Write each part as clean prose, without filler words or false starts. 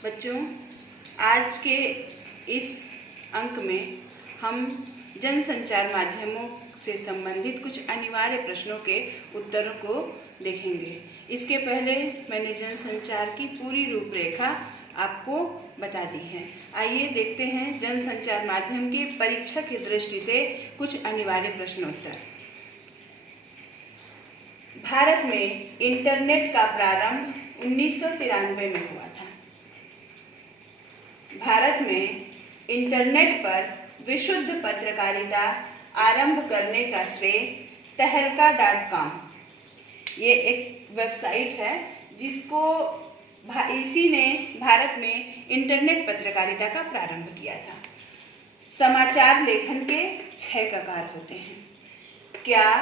बच्चों, आज के इस अंक में हम जनसंचार माध्यमों से संबंधित कुछ अनिवार्य प्रश्नों के उत्तरों को देखेंगे। इसके पहले मैंने जनसंचार की पूरी रूपरेखा आपको बता दी है। आइए देखते हैं जनसंचार माध्यम के परीक्षा की दृष्टि से कुछ अनिवार्य प्रश्नोत्तर। भारत में इंटरनेट का प्रारंभ 1993 में हुआ था। भारत में इंटरनेट पर विशुद्ध पत्रकारिता आरंभ करने का श्रेय तहलका.com, ये एक वेबसाइट है जिसको इसी ने भारत में इंटरनेट पत्रकारिता का प्रारंभ किया था। समाचार लेखन के 6 प्रकार होते हैं। क्या,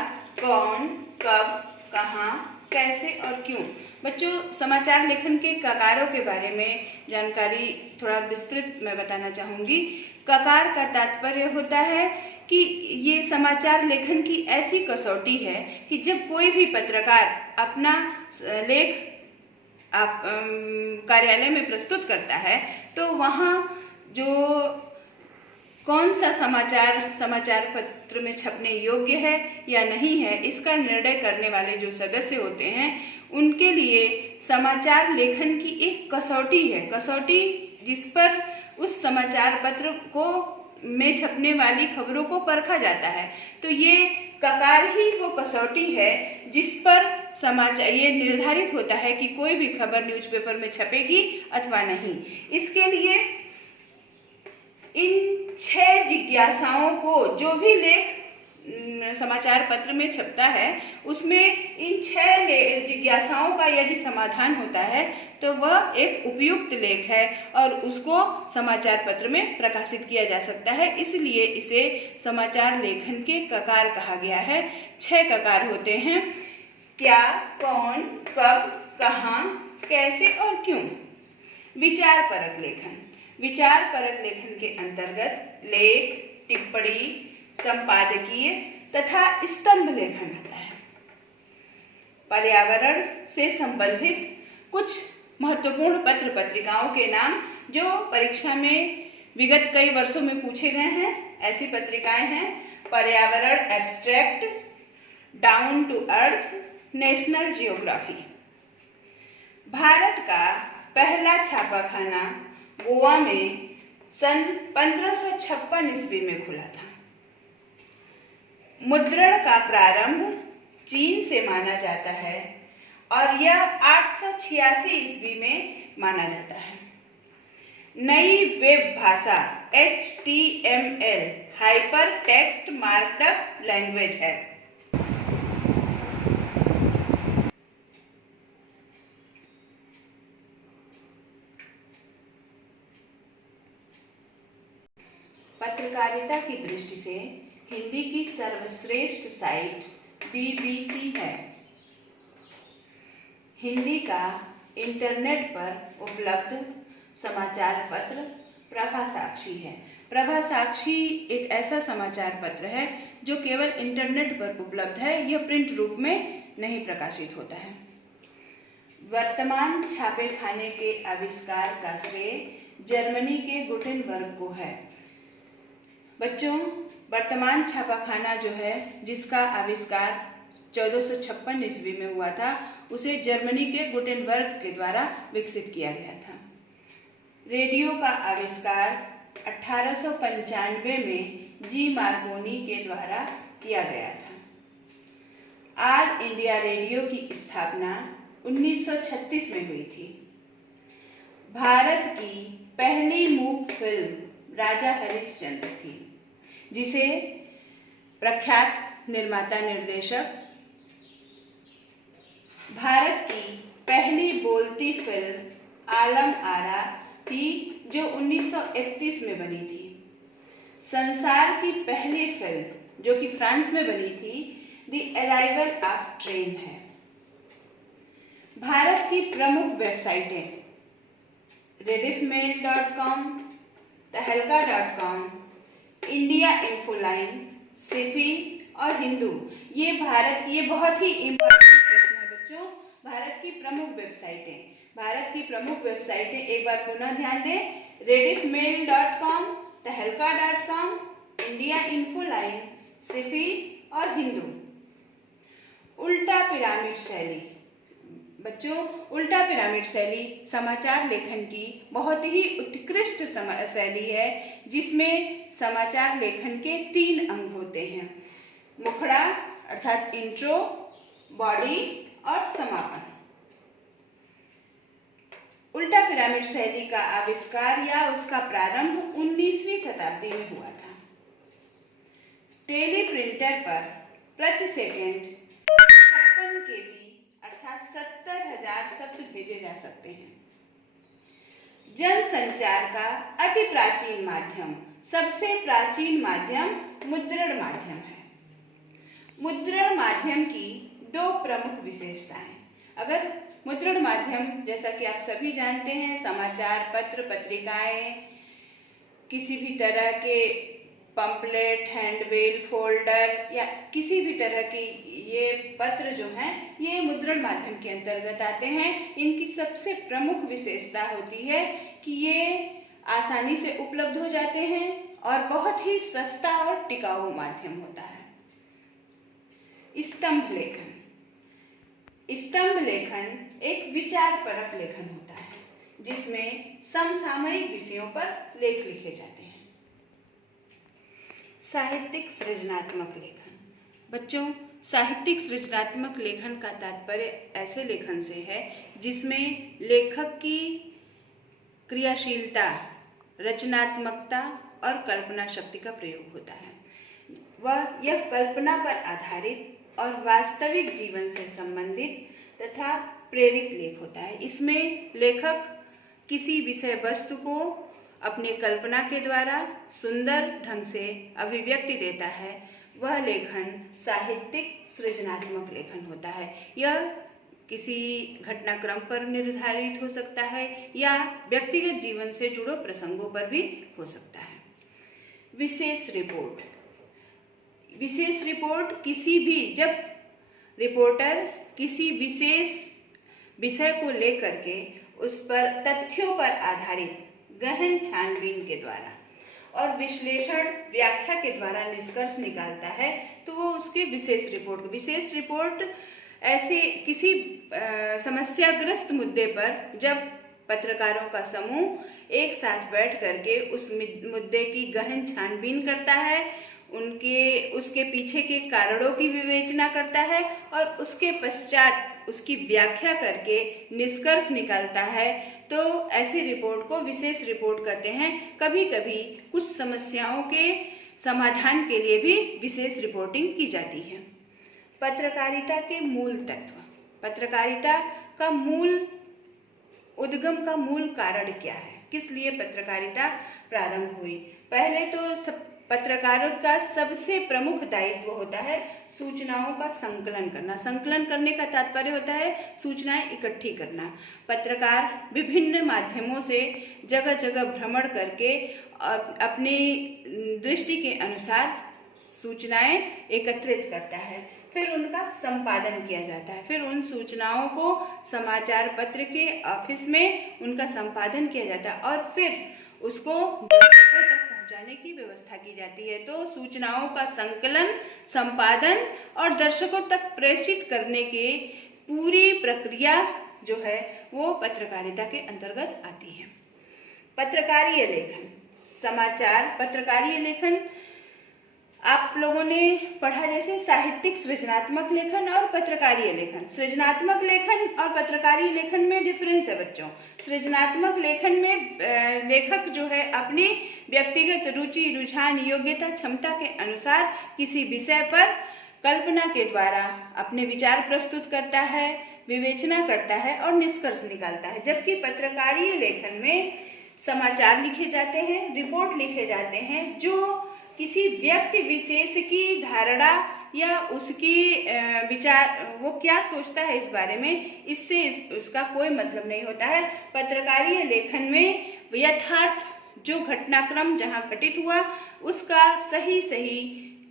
कौन, कब, कहाँ, कैसे और क्यों। बच्चों, समाचार लेखन के ककारों के बारे में जानकारी थोड़ा विस्तृत मैं बताना चाहूँगी। ककार का तात्पर्य होता है कि ये समाचार लेखन की ऐसी कसौटी है कि जब कोई भी पत्रकार अपना लेख कार्यालय में प्रस्तुत करता है तो वहाँ जो कौन सा समाचार पत्र में छपने योग्य है या नहीं है, इसका निर्णय करने वाले जो सदस्य होते हैं उनके लिए समाचार लेखन की एक कसौटी है। कसौटी जिस पर उस समाचार पत्र को में छपने वाली खबरों को परखा जाता है। तो ये ककार ही वो कसौटी है जिस पर समाचार ये निर्धारित होता है कि कोई भी खबर न्यूज़पेपर में छपेगी अथवा नहीं। इसके लिए इन 6 जिज्ञासाओं को, जो भी लेख समाचार पत्र में छपता है उसमें इन 6 जिज्ञासाओं का यदि समाधान होता है तो वह एक उपयुक्त लेख है और उसको समाचार पत्र में प्रकाशित किया जा सकता है। इसलिए इसे समाचार लेखन के ककार कहा गया है। 6 ककार होते हैं: क्या, कौन, कब, कहाँ, कैसे और क्यों। विचारपरक लेखन। विचारपरक लेखन के अंतर्गत लेख, टिप्पणी, संपादकीय तथा स्तंभ लेखन आता है। पर्यावरण से संबंधित कुछ महत्वपूर्ण पत्र पत्रिकाओं के नाम जो परीक्षा में विगत कई वर्षों में पूछे गए हैं, ऐसी पत्रिकाएं हैं: Paryavaran Abstract, Down to Earth, National Geography. Bharat का पहला छापाखाना गोवा में सन 1556 ईस्वी में खुला था। मुद्रण का प्रारंभ चीन से माना जाता है और यह 886 ईस्वी में माना जाता है। नई वेब भाषा HTML hyper text markup language है। पत्रकारिता की दृष्टि से हिंदी की सर्वश्रेष्ठ साइट BBC है। हिंदी का इंटरनेट पर उपलब्ध समाचार पत्र प्रभा साक्षी है। प्रभा साक्षी एक ऐसा समाचार पत्र है जो केवल इंटरनेट पर उपलब्ध है, यह प्रिंट रूप में नहीं प्रकाशित होता है। वर्तमान छापेखाने के आविष्कार का श्रेय जर्मनी के गुटेनबर्ग को है। बच्चों, वर्तमान छापाखाना जो है जिसका आविष्कार 1456 ईस्वी में हुआ था, उसे जर्मनी के गुटेनबर्ग के द्वारा विकसित किया गया था। रेडियो का आविष्कार 1895 में जी मार्कोनी के द्वारा किया गया था। ऑल इंडिया रेडियो की स्थापना 1936 में हुई थी। भारत की पहली मूक फिल्म राजा हरिश्चंद्र थी, जिसे प्रख्यात निर्माता निर्देशक भारत की पहली बोलती फिल्म आलम आरा थी जो 1931 में बनी थी। संसार की पहली फिल्म जो कि फ्रांस में बनी थी द अराइवल ऑफ ट्रेन है। भारत की प्रमुख वेबसाइटें rediffmail.com, तहलका.com, इंडिया इन्फोलाइन, सिफी और हिंदू। ये बहुत ही इम्पोर्टेंट प्रश्न है बच्चों। भारत की प्रमुख वेबसाइटें। भारत की प्रमुख वेबसाइटें एक बार पुनः ध्यान दें, rediffmail.com, तहलका.com, इंडिया इन्फोलाइन, सिफी और हिंदू। उल्टा पिरामिड शैली। बच्चों, उल्टा पिरामिड शैली समाचार लेखन की बहुत ही उत्कृष्ट शैली है, जिसमें समाचार लेखन के 3 अंग होते हैं: मुखड़ा अर्थात इंट्रो, बॉडी और समापन। उल्टा पिरामिड शैली का आविष्कार या उसका प्रारंभ 19वीं शताब्दी में हुआ था। टेलीप्रिंटर पर प्रति सेकंड 56 KB अर्थात 70,000 शब्द भेजे जा सकते हैं। जनसंचार का अति प्राचीन माध्यम, सबसे प्राचीन माध्यम मुद्रण माध्यम है। मुद्रण माध्यम की 2 प्रमुख विशेषताएं। अगर मुद्रण माध्यम, जैसा कि आप सभी जानते हैं, समाचार पत्र, पत्रिकाएं, किसी भी तरह के पंपलेट, हैंडबिल, फोल्डर या किसी भी तरह की ये पत्र जो हैं, ये मुद्रण माध्यम के अंतर्गत आते हैं। इनकी सबसे प्रमुख विशेषता होती है कि ये आसानी से उपलब्ध हो जाते हैं और बहुत ही सस्ता और टिकाऊ माध्यम होता है। स्तंभ लेखन। स्तंभ लेखन एक विचारपरक लेखन होता है, जिसमें समसामयिक विषयों पर लेख लिखे जाते हैं। साहित्यिक सृजनात्मक लेखन। बच्चों, साहित्यिक सृजनात्मक लेखन का तात्पर्य ऐसे लेखन से है जिसमें लेखक की क्रियाशीलता, रचनात्मकता और कल्पना शक्ति का प्रयोग होता है। यह कल्पना पर आधारित और वास्तविक जीवन से संबंधित तथा प्रेरित लेख होता है। इसमें लेखक किसी विषय वस्तु को अपने कल्पना के द्वारा सुंदर ढंग से अभिव्यक्ति देता है। वह लेखन साहित्यिक सृजनात्मक लेखन होता है। यह किसी घटनाक्रम पर निर्धारित हो सकता है या व्यक्तिगत जीवन से जुड़े प्रसंगों पर भी हो सकता है। विशेष रिपोर्ट। विशेष रिपोर्ट किसी भी, जब रिपोर्टर किसी विशेष विषय को लेकर के उस पर तथ्यों पर आधारित गहन छानबीन के द्वारा और विश्लेषण, व्याख्या के द्वारा निष्कर्ष निकालता है, तो वो उसकी विशेष रिपोर्ट ऐसे किसी समस्याग्रस्त मुद्दे पर जब पत्रकारों का समूह एक साथ बैठ करके उस मुद्दे की गहन छानबीन करता है, उसके पीछे के कारणों की विवेचना करता है और उसके पश्चात उसकी व्याख्या करके निष्कर्ष निकालता है, तो ऐसी रिपोर्ट को विशेष रिपोर्ट कहते हैं। कभी कभी कुछ समस्याओं के समाधान के लिए भी विशेष रिपोर्टिंग की जाती है। पत्रकारिता के मूल तत्व। पत्रकारिता का मूल उद्गम का मूल कारण क्या है? किस लिए पत्रकारिता प्रारंभ हुई? पहले तो पत्रकारों का सबसे प्रमुख दायित्व होता है सूचनाओं का संकलन करना। संकलन करने का तात्पर्य होता है सूचनाएं इकट्ठी करना। पत्रकार विभिन्न माध्यमों से जगह जगह भ्रमण करके अपनी दृष्टि के अनुसार सूचनाएं एकत्रित करता है, फिर उनका संपादन किया जाता है, फिर उन सूचनाओं को समाचार पत्र के ऑफिस में उनका संपादन किया जाता है और फिर उसको दर्शकों तक पहुंचाने की व्यवस्था की जाती है। तो सूचनाओं का संकलन, संपादन और दर्शकों तक प्रेषित करने की पूरी प्रक्रिया जो है वो पत्रकारिता के अंतर्गत आती है। पत्रकारीय लेखन। समाचार पत्रकारीय लेखन आप लोगों ने पढ़ा जैसे साहित्यिक सृजनात्मक लेखन और पत्रकारीय लेखन। सृजनात्मक लेखन और पत्रकारीय लेखन में डिफरेंस है बच्चों। सृजनात्मक लेखन में लेखक जो है अपनी व्यक्तिगत रुचि, रुझान, योग्यता, क्षमता के अनुसार किसी विषय पर कल्पना के द्वारा अपने विचार प्रस्तुत करता है, विवेचना करता है और निष्कर्ष निकालता है। जबकि पत्रकारीय लेखन में समाचार लिखे जाते हैं, रिपोर्ट लिखे जाते हैं जो किसी व्यक्ति विशेष की धारणा या उसकी विचार, वो क्या सोचता है इस बारे में, इससे उसका कोई मतलब नहीं होता है। पत्रकारीय लेखन में यथार्थ जो घटनाक्रम जहाँ घटित हुआ उसका सही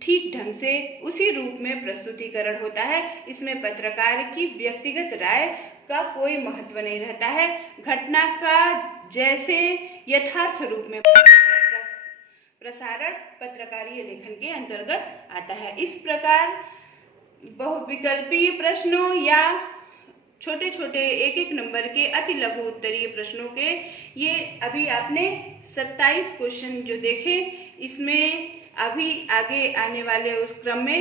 ठीक ढंग से उसी रूप में प्रस्तुतिकरण होता है। इसमें पत्रकार की व्यक्तिगत राय का कोई महत्व नहीं रहता है। घटना का जैसे यथार्थ रूप में प्रसारण पत्रकारीय लेखन के अंतर्गत आता है। इस प्रकार बहुविकल्पीय प्रश्नों या छोटे छोटे एक एक नंबर के अति लघु उत्तरीय प्रश्नों के ये अभी आपने 27 क्वेश्चन जो देखे, इसमें अभी आगे आने वाले उस क्रम में